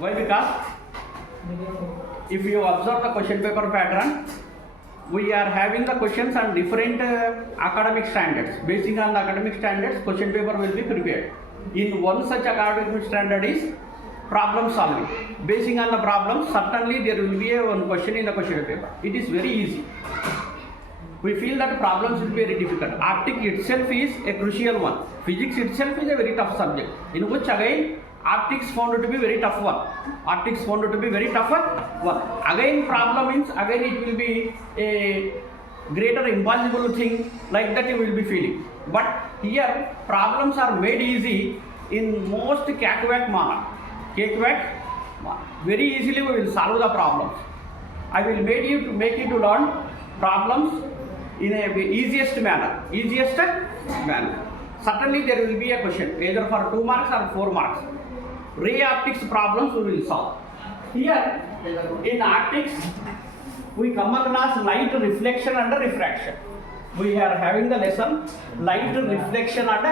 Why? Because if you observe the question paper pattern, we are having the questions on different academic standards. Based on the academic standards, question paper will be prepared. In one such academic standard is problem solving. Basing on the problem, certainly there will be one question in the question paper. It is very easy. We feel that problems will be very difficult. Optics itself is a crucial one. Physics itself is a very tough subject, in which again optics found to be very tough one. Optics found to be very tough one. Again problem means again it will be a greater impossible thing, like that you will be feeling. But here problems are made easy in most cakewalk manner. Very easily we will solve the problems. I will make you to learn problems in a easiest manner. Certainly there will be a question either for 2 marks or 4 marks. Ray optics problems we will solve. Here in optics we come across light reflection and refraction. We are having the lesson light reflection and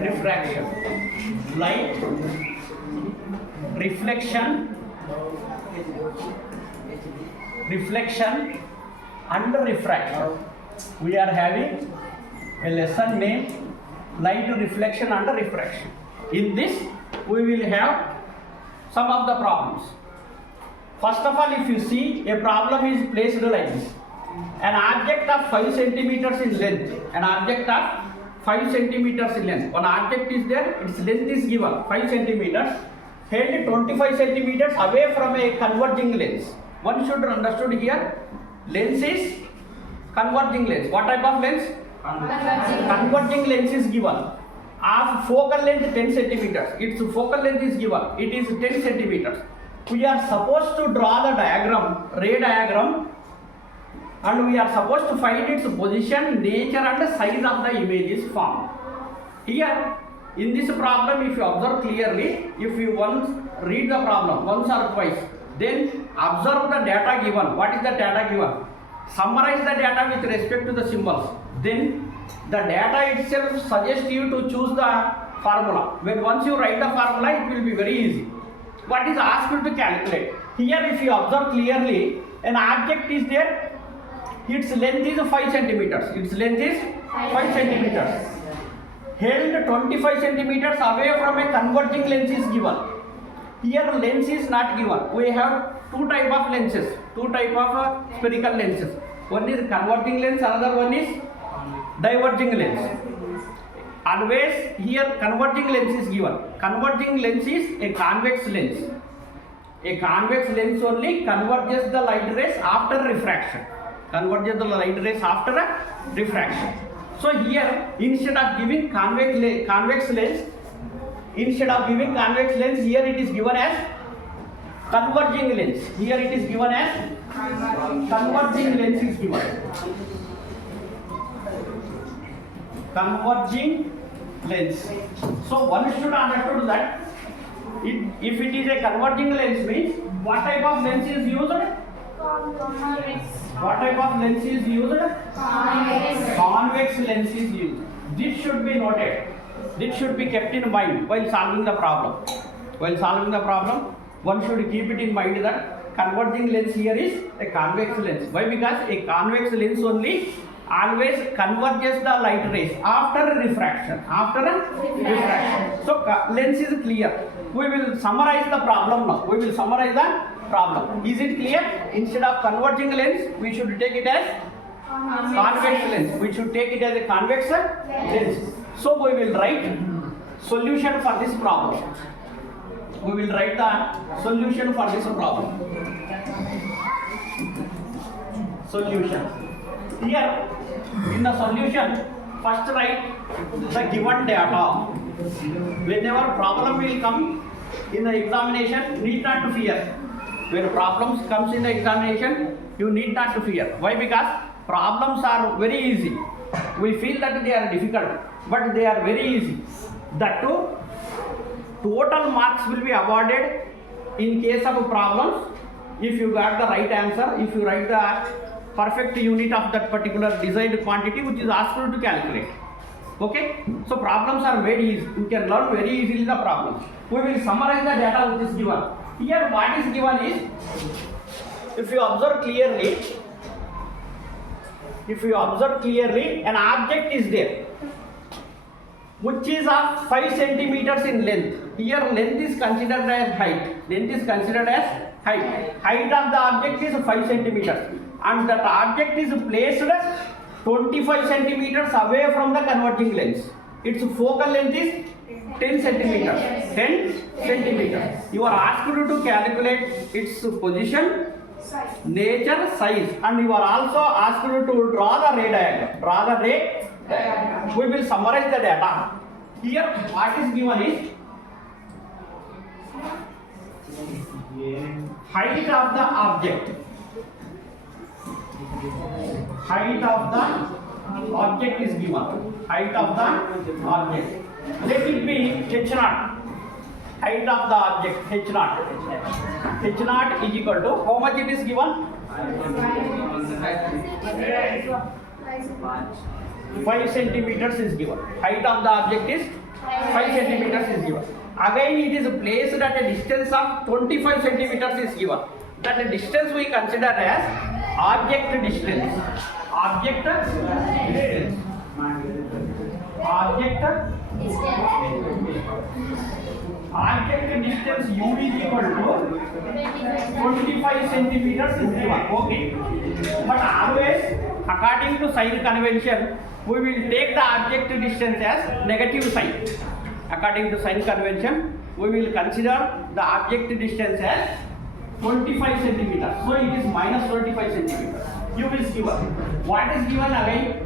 refraction. Light reflection and refraction. We are having a lesson named light reflection and refraction. In this we will have some of the problems. First of all, if you see, a problem is placed like this. An object of 5 centimeters in length. An object of 5 centimeters in length. One object is there, its length is given 5 centimeters. Held 25 centimeters away from a converging lens. One should understood here, lens is converging lens. What type of lens? Converging lens is given. Of focal length 10 centimeters. Its focal length is given. It is 10 centimeters. We are supposed to draw the diagram, ray diagram, and we are supposed to find its position, nature and size of the image is formed. Here, in this problem, if you observe clearly, if you once read the problem, once or twice, then observe the data given. What is the data given? Summarize the data with respect to the symbols. Then the data itself suggests you to choose the formula. When once you write the formula, it will be very easy. What is asked to calculate? Here if you observe clearly, an object is there, its length is 5 centimeters. Its length is 5 centimeters. Held 25 centimeters away from a converging lens is given. Here lens is not given. We have two type of lenses, two type of spherical lenses. One is converging lens, another one is diverging lens. Always here converging lens is given. Converging lens is a convex lens. A convex lens only converges the light rays after refraction. Converges the light rays after a refraction. So here instead of giving convex lens, here it is given as converging lens. Here it is given as converging lens is given. Converging lens. So one should understand that if it is a converging lens means what type of lens is used? What type of lens is used? Convex lens is used. This should be noted. This should be kept in mind while solving the problem. While solving the problem, one should keep it in mind that converging lens here is a convex lens. Why? Because a convex lens only always converges the light rays after refraction. So lens is clear. We will summarize the problem now. We will summarize the problem. Is it clear? Instead of converging lens, we should take it as convex lens. We should take it as a convex lens. So we will write solution for this problem. We will write the solution for this problem. Solution. Here in the solution, first write the given data. Whenever problem will come in the examination, need not to fear. When problems comes in the examination, you need not to fear. Why? Because problems are very easy. We feel that they are difficult, but they are very easy. That too, total marks will be awarded in case of problems if you got the right answer, if you write the perfect unit of that particular desired quantity which is asked to calculate. Okay, so problems are very easy. You can learn very easily the problems. We will summarize the data which is given. Here what is given is, if you observe clearly, an object is there which is of 5 centimeters in length. Here length is considered as height. Height of the object is 5 centimeters, and that object is placed 25 centimeters away from the converging lens. Its focal length is 10 centimeters. You are asked to calculate its position, nature, size, and you are also asked to draw the ray diagram. We will summarize the data. Here what is given is height of the object. Height of the object is given. Height of the object. Let it be h0. Height of the object h0. H0 is equal to how much it is given? 5 centimeters is given. Height of the object is 5 centimeters is given. Again it is placed at a distance of 25 centimeters is given. That distance we consider as object distance. Object distance u is equal to 25 centimeters is given. Okay. But always, according to sign convention, we will take the object distance as negative sign. According to sign convention, we will consider the object distance as 25 centimeters. So it is minus 25 centimeters. U is given. What is given again?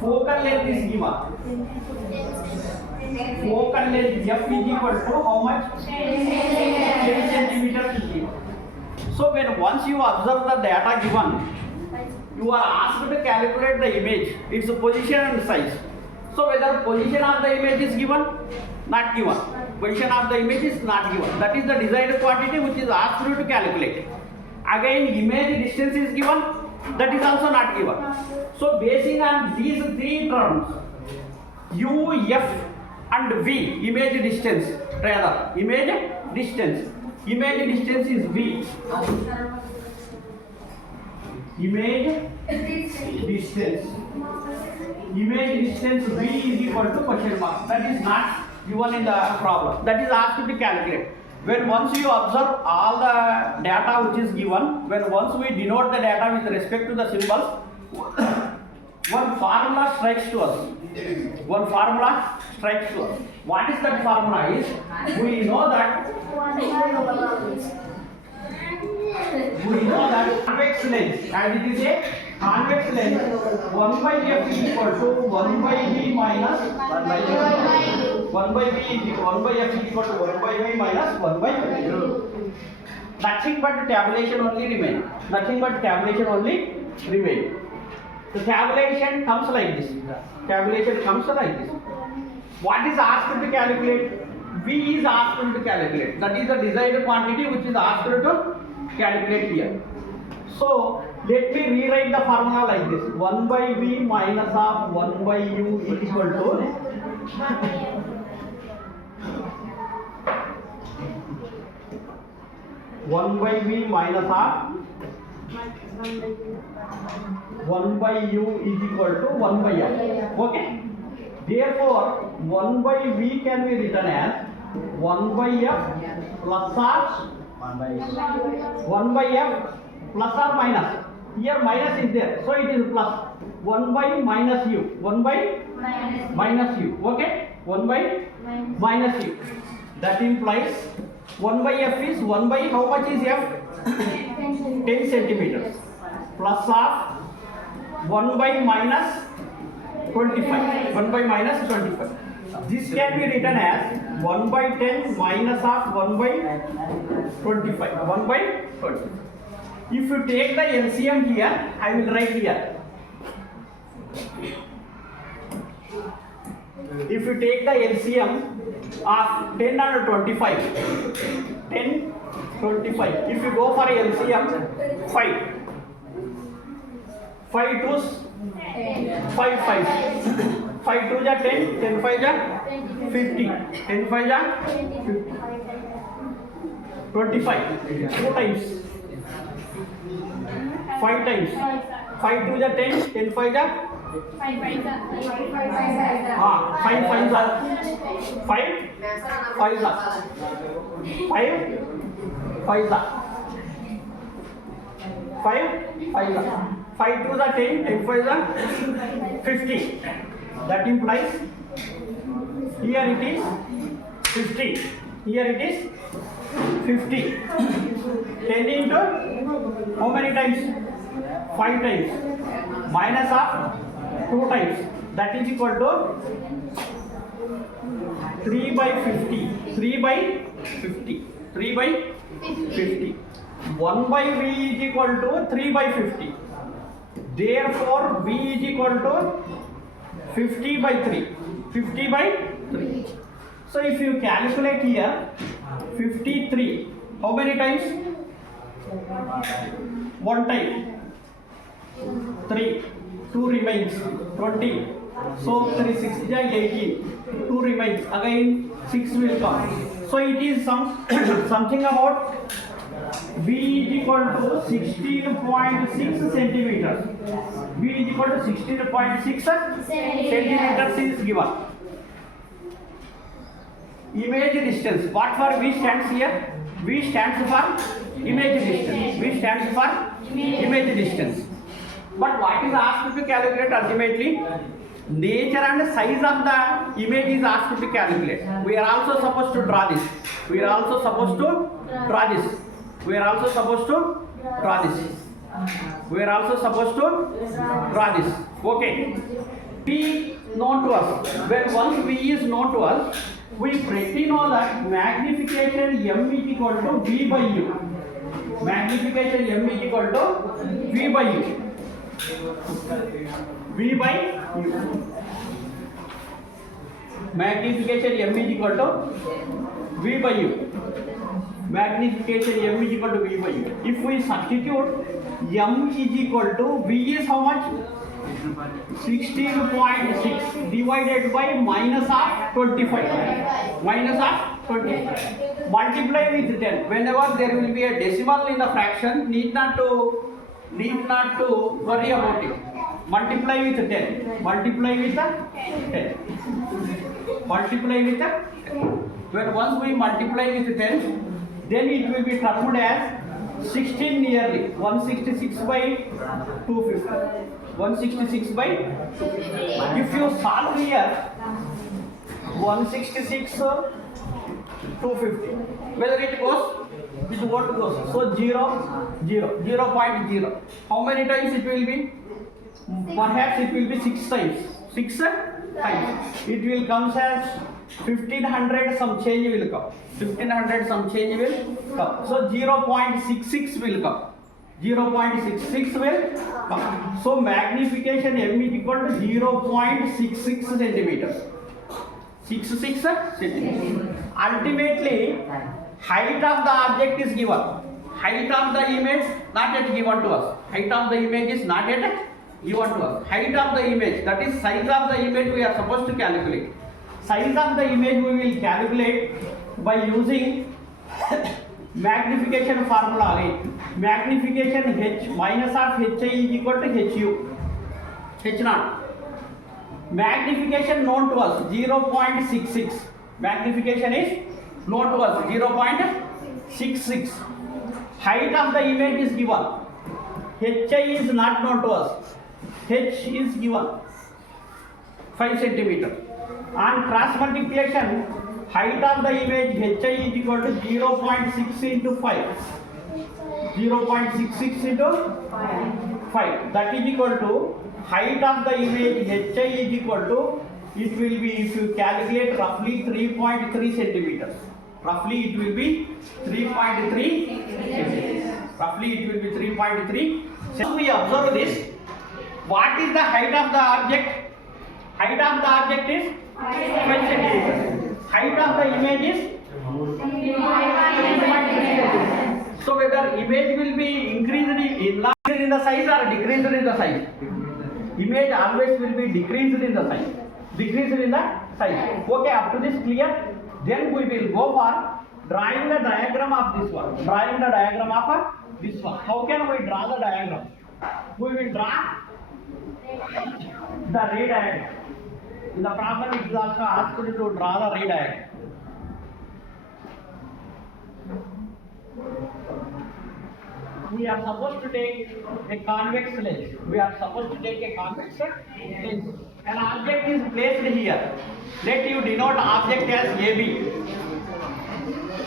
Focal length is given. Focal length f is equal to how much? 10 centimeters is given. So when once you observe the data given, you are asked to calculate the image, its position and size. So whether position of the image is given, not given. Position of the image is not given. That is the desired quantity which is asked you to calculate. Again image distance is given, that is also not given. So basing on these three terms, u, f and v, image distance is v. Image distance v is equal to question mark. That is not given in the problem. That is asked to be calculated. When once you observe all the data which is given, once we denote the data with respect to the symbols, one formula strikes to us. What is that formula is? We know that convex lens, and it is a convex lens, 1 by f is equal to 1 by v minus 1 by f is equal to 1 by v minus 1 by v. Nothing but tabulation only remain. The tabulation comes like this. What is asked to calculate? V is asked to calculate. That is the desired quantity which is asked to calculate here. So let me rewrite the formula like this: 1 by v minus of 1 by u is equal to 1 by v minus of 1 by u is equal to 1 by f. Okay. Therefore, 1 by v can be written as 1 by f plus or 1 by f plus or minus. Here minus is there, so it is plus. 1 by minus u. 1 by minus u. Okay. 1 by minus u. That implies 1 by f is 1 by how much is f? 10 centimeters. Plus of 1 by minus 25. 1 by minus 25. This can be written as 1 by 10 minus of 1 by 25. 1 by 20. If you take the LCM here, I will write here. If you take the LCM of 10 and 25, 10, 25. If you go for LCM, 5. 5 2s, 5 5. 5 2 ja 10, 10 5 ja 50, 10 5 ja 50. 25. 2 times. 5 times. 5 to the 10. 10 5 the 5 5 5 5 the 5 5 the 5 5 the 5 5 the 5 to the 10. 10 5 the 50. That implies here it is 50. Here it is 50. 10 into how many times? 5 times. Minus of 2 times. That is equal to 3 by 50. 3 by 50. 3 by 50. 1 by V is equal to 3 by 50. Therefore, V is equal to 50 by 3. 50 by 3. So if you calculate here 53, how many times? 1 time. 3. 2 remains. 20. So 3 6 is 18. 2 remains. Again 6 will come. So it is something about V is equal to 16.6 centimeters. V is equal to 16.6 centimeters is given. Image distance. What for V stands here? V stands for image distance. V stands for image distance. But what is asked to calculate ultimately? Nature and size of the image is asked to calculate. We are also supposed to draw this. We are also supposed to draw this. We are also supposed to draw this. We are also supposed to draw this. Okay. V known to us. When once V is known to us, we pretty know that magnification M is equal to V by U. Magnification M is equal to V by U. V by U. Magnification M is equal to V by U. Magnification M is equal to V by U. If we substitute M is equal to V is how much? 16.6 divided by minus of 25. Minus of 25. Multiply with 10. Whenever there will be a decimal in the fraction, need not to worry about it. Multiply with 10. Multiply with 10. Multiply with 10. When once we multiply with 10, then it will be termed as 16 nearly. 166 by 250. 166 by 250. If you solve here 166 250, whether it goes, it won't goes. So 0 0.0. How many times it will be? Perhaps it will be 6 times. 6 times. It will come as 1500 some change will come. 1500 some change will come. So 0.66 will come. 0.66 will come. So magnification M is equal to 0.66 centimeters. 66 centimeters. Ultimately, height of the object is given. Height of the image not yet given to us. Height of the image is not yet given to us. Height of the image, that is size of the image, we are supposed to calculate. Size of the image we will calculate by using magnification formula again. Magnification H minus of HI is equal to HU. H naught. Magnification known to us 0.66. Magnification is known to us 0.66. Height of the image is given. HI is not known to us. H is given 5 centimeter. On cross multiplication, height of the image HI is equal to 0.6 into 5. 0.66 into 5. That is equal to height of the image HI is equal to, it will be, if you calculate, roughly 3.3 centimeters. Roughly it will be 3.3 centimeters. Roughly it will be 3.3. So we observe this. What is the height of the object? Height of the object is 5 centimeters. Height of the image is 3.3 centimeters. So whether image will be increased in the size or decreased in the size? Image always will be decreased in the size. Decreased in the size. Okay, up to this clear? Then we will go for Drawing the diagram of this one. Drawing the diagram of this one. How can we draw the diagram? We will draw the ray diagram. In the problem it is also asked to draw the ray diagram. We are supposed to take a convex lens. We are supposed to take a convex lens. An object is placed here. Let you denote object as AB.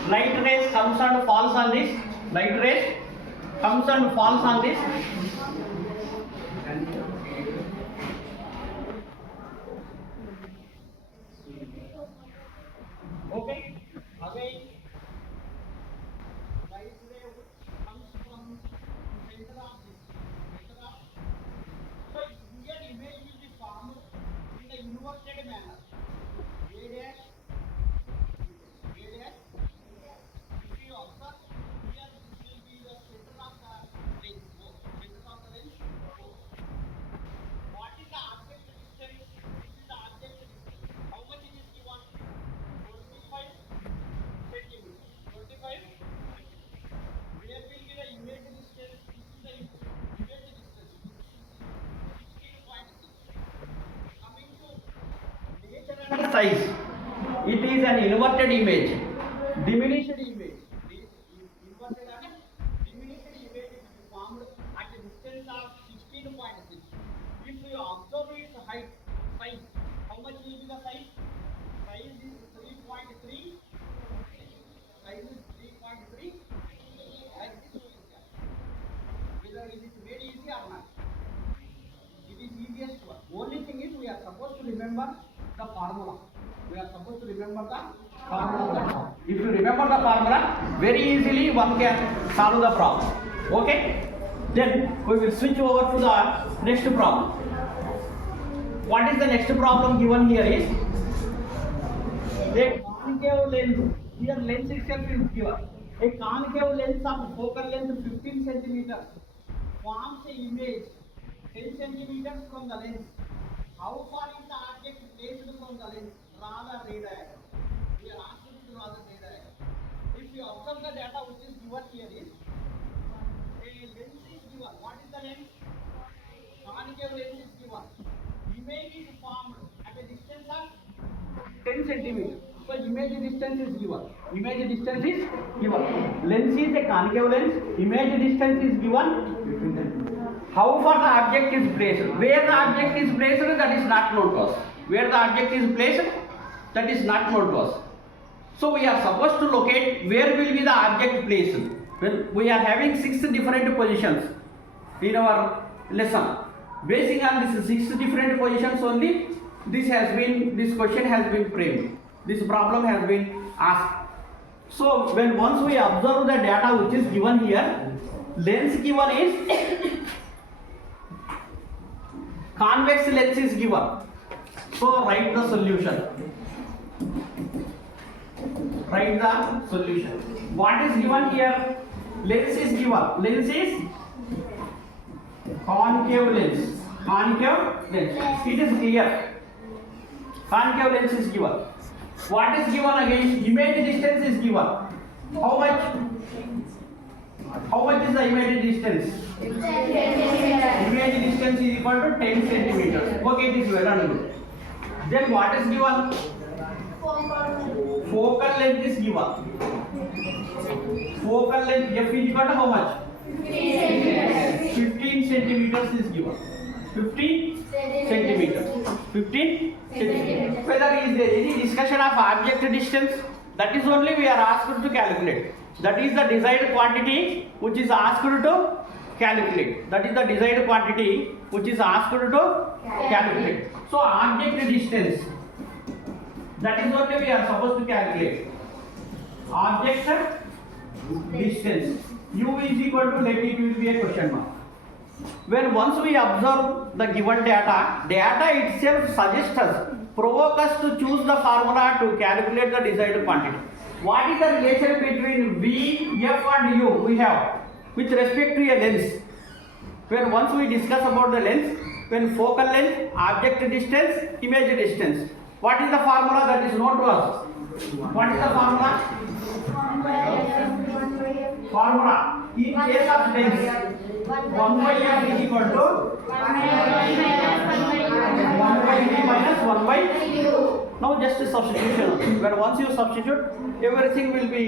Light rays comes and falls on this. Light rays comes and falls on this. Okay. Again, light ray comes from center of this. So here image will be formed in the inverted manner. A dash. If you observe here, this will be the center of the lens. What is the object distance? This is the object distance. How much it is given? 25 centimeters. 25. Where will be the image distance? This is the image distance. 16.6. Coming to nature and size. It is an inverted image. Diminished image. This inverted and diminished image is formed at a distance of 16.6. If you observe its height, size, how much will be the size? Size is 3.3. Size is 3.3. Like this you will get. Whether it is very easy or not. It is easiest one. Only thing is we are supposed to remember the formula. We are supposed to remember the formula. If you remember the formula, very easily one can solve the problem. Okay? Then we will switch over to the next problem. What is the next problem given here is a concave lens. Here lens itself is given. A concave lens of focal length 15 centimeters forms an image 10 centimeters from the lens. How far is the object placed from the lens? Draw the ray diagram. We are asked to draw the ray diagram. If you observe the data which is given here is a lens is given. What is the lens? Concave lens is given. Image is formed at a distance of 10 centimeters. So image distance is given. Image distance is given. Lens is a concave lens. Image distance is given. How far the object is placed? Where the object is placed, that is not known to us. Where the object is placed, that is not known to us. So we are supposed to locate where will be the object placed. Well, we are having 6 different positions in our lesson. Basing on these 6 different positions only, this question has been framed. This problem has been asked. So when once we observe the data which is given here, lens given is convex lens is given. So write the solution. Write the solution. What is given here? Lens is given. Lens is concave lens. Concave lens. It is clear. Concave lens is given. What is given again? Image distance is given. How much? How much is the image distance? Image distance is equal to 10 centimeters. Okay, it is well good. Then what is given? Focal length is given. Focal length F is equal to how much? 15 centimeters is given. 15 centimeters. 15 centimeters. Whether is there any discussion of object distance? That is only we are asked to calculate. That is the desired quantity which is asked to calculate. That is the desired quantity which is asked to calculate. So object distance. That is only we are supposed to calculate. Object distance. U is equal to, let it will be a question mark. When once we observe the given data, data itself suggests us, provoke us to choose the formula to calculate the desired quantity. What is the relation between V, F and U we have with respect to a lens? When once we discuss about the lens, when focal length, object distance, image distance. What is the formula that is known to us? What is the formula? formula. In case of lens, 1 by f is equal to 1 by v minus 1 by u. Now just a substitution. When once you substitute, everything will be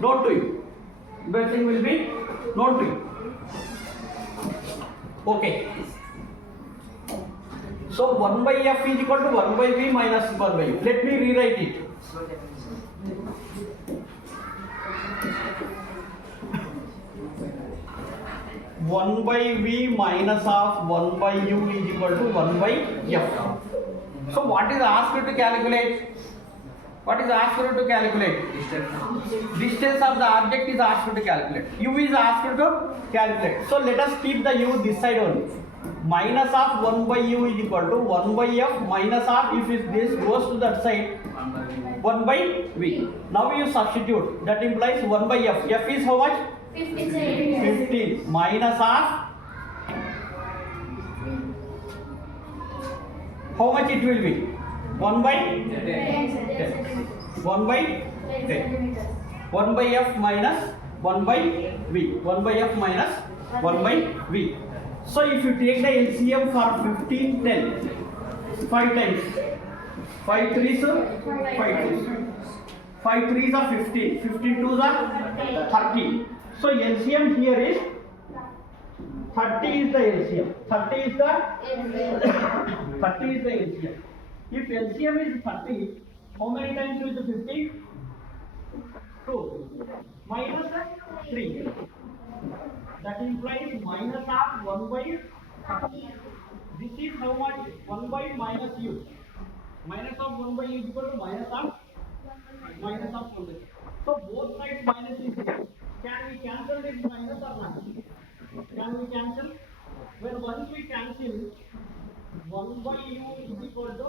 known to you. Everything will be known to you. Okay. So 1 by f is equal to 1 by v minus 1 by u. Let me rewrite it. One by v minus of 1 by u is equal to 1 by f. So what is asked to calculate? What is asked to calculate? Distance of the object is asked to calculate. U is asked to calculate. So let us keep the u this side only. Minus of 1 by u is equal to 1 by f minus of, if this goes to that side, 1 by v. Now you substitute. That implies 1 by f. F is how much? 15 minus of how much it will be? 1 by 10. 1 by 10. 1 by f minus 1 by v. 1 by f minus 1 by v. So if you take the LCM for 15, 10, 5 times, 5 3s are 5 2s, 5 3s are 15, 15 2s are 30. So LCM here is 30 is the LCM. 30 is the 30 is the LCM. If LCM is 30, how many times will the 50? 2 minus 3. That implies minus of 1 by 30. This is how much? 1 by minus u. Minus of 1 by u is equal to minus of 1 by. So both sides minus is here. Can we cancel this minus or not? Can we cancel? When once we cancel, 1 by u is equal to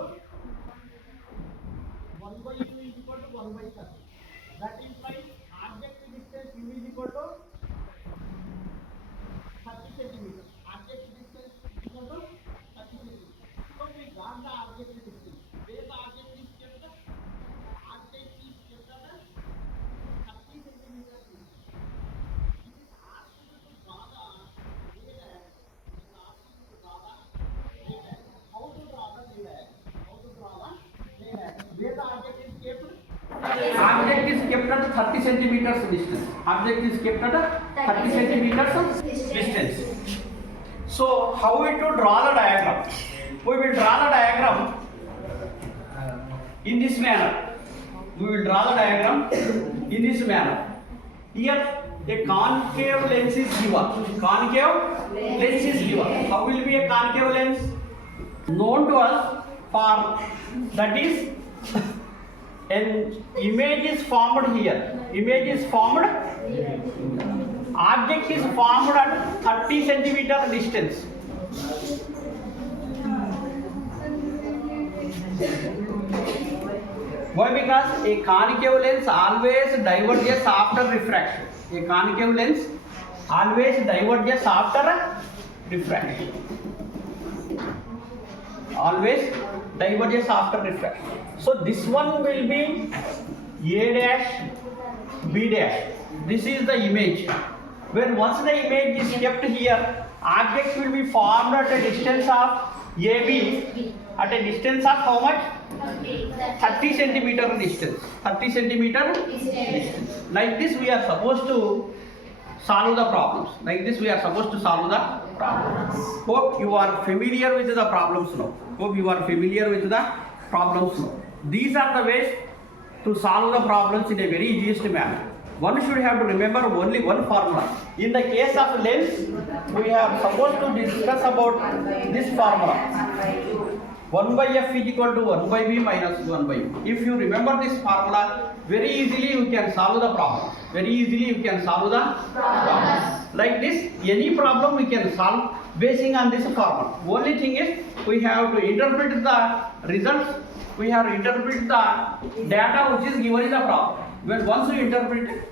1 by u is equal to 1 by 30. That implies object distance u is equal to 30 centimeters. Object distance is equal to 30 centimeters. So we got the object distance. Where the object is kept? Object is kept at 30 centimeters. Object is kept at 30 centimeters distance. Object is kept at 30 centimeters distance. So how we to draw the diagram? We will draw the diagram in this manner. We will draw the diagram in this manner. Here a concave lens is given. Concave lens is given. How will be a concave lens? Known to us for that is an image is formed here. Image is formed. Object is formed at 30 centimeter distance. Why? Because a concave lens always diverges after refraction. A concave lens always diverges after refraction. Always diverges after refraction. So this one will be A dash, B dash. This is the image. When once the image is kept here, object will be formed at a distance of AB, at a distance of how much? 30 centimeter distance. 30 centimeter distance. Like this we are supposed to solve the problems. Like this we are supposed to solve the problems. Hope you are familiar with the problems now. Hope you are familiar with the problems now. These are the ways to solve the problems in a very easiest manner. One should have to remember only one formula. In the case of lens, we are supposed to discuss about this formula. 1 by f is equal to 1 by v minus 1 by u. If you remember this formula, very easily you can solve the problem. Very easily you can solve the problem. Like this, any problem we can solve basing on this formula. Only thing is, we have to interpret the results. We have to interpret the data which is given in the problem. When once you interpret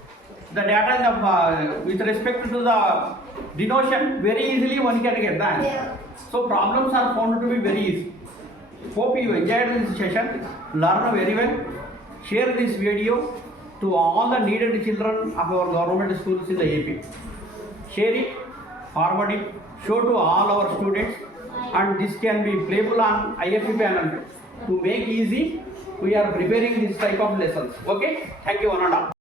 the data in the, with respect to the denotation, very easily one can get the answer. So problems are found to be very easy. Hope you enjoyed this session, learn very well, share this video to all the needed children of our government schools in the AP. Share it, forward it, show to all our students, and this can be playable on IFP panel. To make easy, we are preparing this type of lessons. Okay, thank you one and all.